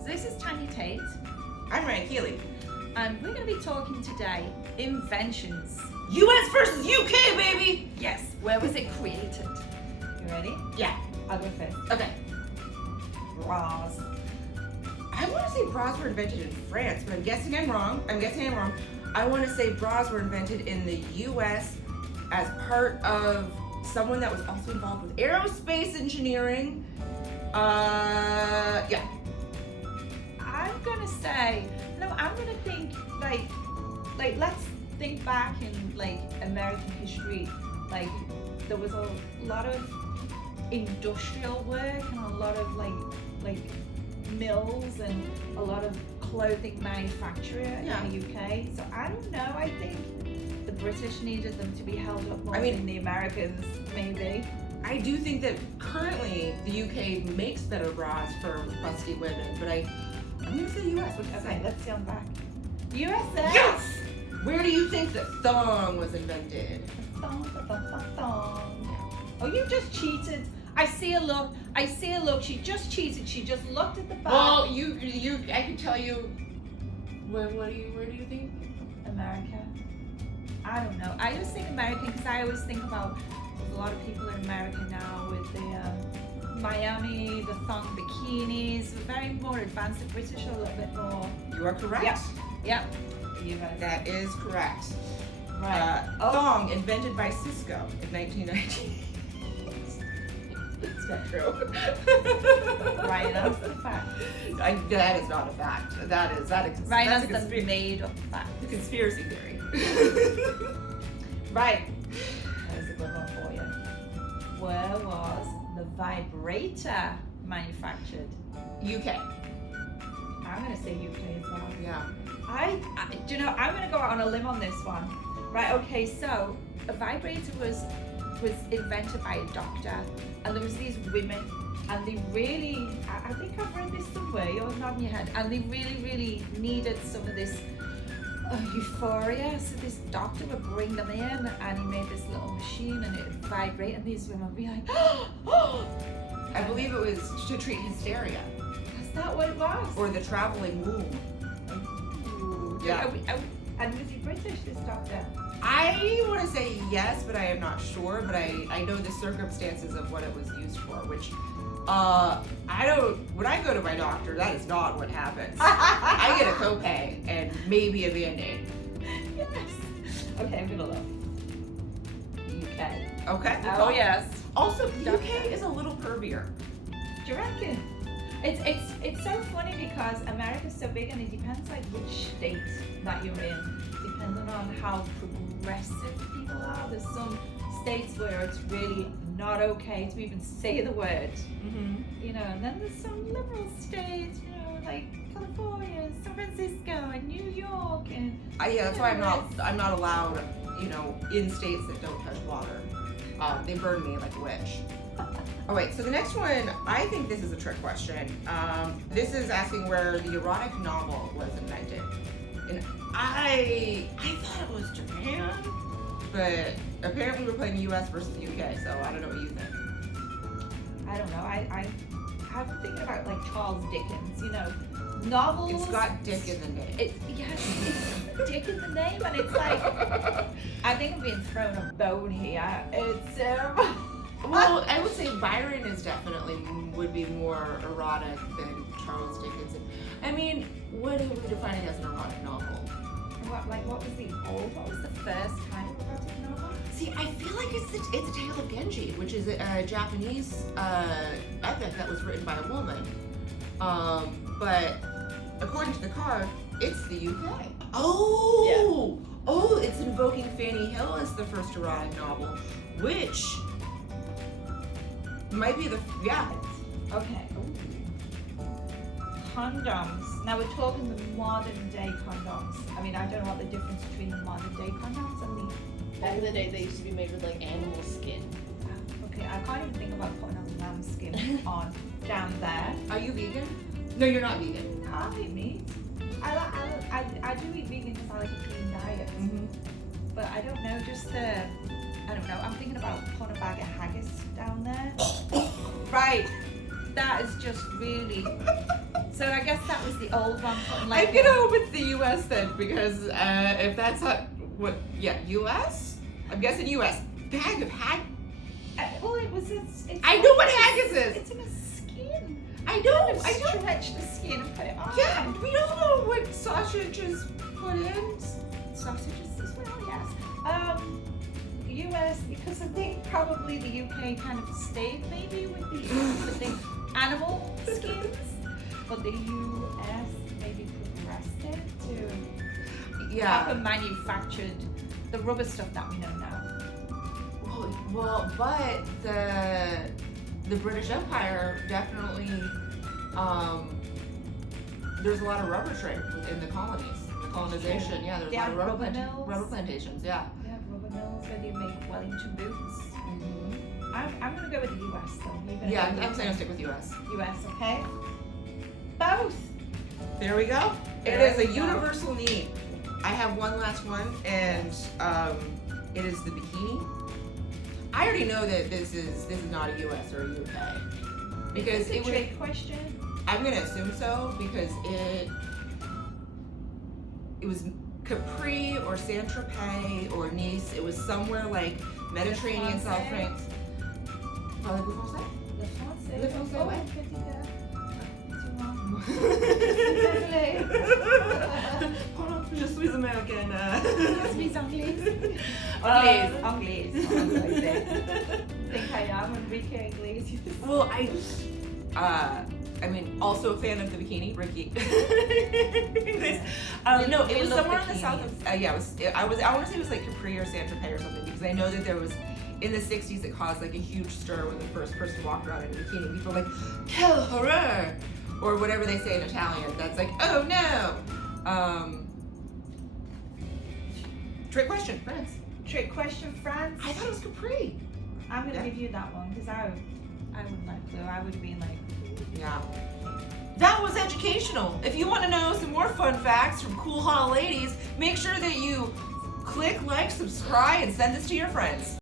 So this is Tanya Tate, I'm Ryan Keeley. and we're going to be talking today inventions. US versus UK, baby! Yes, where was it created? You ready? Yeah. I'll go first. Okay. Bras. I want to say bras were invented in France, but I'm guessing I'm wrong. I want to say bras were invented in the US as part of someone that was also involved with aerospace engineering. Yeah. I'm going to say, no, I'm going to think like let's think back in like American history. Like there was a lot of industrial work and a lot of like mills and a lot of clothing manufacturer in the UK. So I don't know, I think the British needed them to be held up more than the Americans, maybe. I do think that currently the UK makes better bras for busty women, but I'm going to say US. What do you say? Okay, let's see on the back. USA! Yes! Where do you think that thong was invented? Thong. Oh, you just cheated. I see a look. She just cheated. She just looked at the back. Well, I can tell you. Where do you think? America. I don't know. I just think American because I always think about there's a lot of people in America now with the Miami, the thong bikinis. We're very more advanced. The British are a little bit more. You are correct. Yep. That is correct. Right. Thong invented by Cisco in 1919. It's not true. Right, that's the fact. That is not a fact. That is Right, that's that's the made up fact. Conspiracy theory. Right. That was a good one for you. Where was the vibrator manufactured? UK. I'm going to say UK as well. Yeah. Do you know, I'm going to go out on a limb on this one. Right, okay, so a vibrator was invented by a doctor, and there was these women, and they really, I think I've read this somewhere, you're nodding your head, and they really, really needed some of this euphoria, so this doctor would bring them in, and he made this little machine, and it would vibrate, and these women would be like, oh! I believe it was to treat hysteria. Is that what it was? Or the traveling womb. Yeah. And was he British, this doctor? I want to say yes, but I am not sure. But I know the circumstances of what it was used for, which I don't. When I go to my doctor, that is not what happens. I get a copay and maybe a Band-Aid. Yes. Okay, I'm gonna look. UK. Okay. Oh yes. Also, the UK is a little pervier. Do you reckon? It's so funny because America's so big and it depends like which state that you're in, depending on how progressive people are. There's some states where it's really not okay to even say the word, you know, and then there's some liberal states, you know, like California, San Francisco, and New York, and Yeah, that's why I'm not allowed, you know, in states that don't touch water. They burn me like a witch. Oh wait, so the next one, I think this is a trick question. This is asking where the erotic novel was invented. And I thought it was Japan, but apparently we're playing US versus UK, so I don't know what you think. I don't know. I'm thinking about like Charles Dickens, you know, novels. It's got Dick in the name. It's Dick in the name, and it's like I think I'm being thrown a bone here. It's Well, I would say Byron would be more erotic than Charles Dickens. I mean, what are we defining as an erotic novel? What was the first kind of erotic novel? See, I feel like it's a Tale of Genji, which is a Japanese epic that was written by a woman. But according to the card, it's the UK. Oh, yeah. Oh, it's invoking Fanny Hill as the first erotic novel, which might be Okay. Ooh. Condoms. Now we're talking the modern day condoms. I mean, I don't know what the difference between the modern day condoms and the... Back in the day, they used to be made with like animal skin. Okay, I can't even think about putting a lamb skin on down there. Are you vegan? No, you're not vegan. I eat meat. I do eat vegan because I like a clean diet. But I don't know, I don't know, I'm thinking about putting a bag of haggis down there. Right. That is just really... So I guess that was the old one. Putting, I'm like, gonna hope it's the U.S. then, because if that's not what, U.S. I'm guessing U.S. Bag of hag. well, it was. It's I know what haggis is. It's in a skin. I know. Kind of stretch the skin and put it on. Yeah, we don't know what sausage is put in. Sausages as well, yes. US, because I think probably the UK kind of stayed maybe with the animal skins, but the US maybe progressed it to proper manufactured the rubber stuff that we know now. Well, but the British Empire definitely, there's a lot of rubber trade in the colonies. Colonization, yeah, there's a lot of rubber plantations, yeah. Yeah, rubber mills where they make Wellington boots. Mm-hmm. I'm gonna go with the US though. Yeah, I'm saying I'll stick with US. US, okay? Both. There we go. It is a universal need. I have one last one, and it is the bikini. I already know that this is not a US or a UK because It's a trade question. I'm gonna assume so because it was Capri or Saint Tropez or Nice. It was somewhere like Mediterranean, South France. Parlez vous français? Le français. Le français, Oh, ouais. Pardon, Je suis américaine. je suis anglaise. Anglaise. I think I am Enrique Iglesias. Well, I mean, also a fan of the bikini, Ricky. No, it was somewhere in the south of. Yeah, I want to say it was like Capri or Saint Tropez or something because I know that there was in the '60s it caused like a huge stir when the first person walked around in a bikini. People were like, "Quelle horreur!" or whatever they say in Italian. That's like, "Oh no." Trick question, France. Trick question, France. I thought it was Capri. I'm gonna give you that one because I wouldn't have a clue. I would have been like. Yeah. That was educational. If you want to know some more fun facts from cool hot ladies, make sure that you click, like, subscribe, and send this to your friends.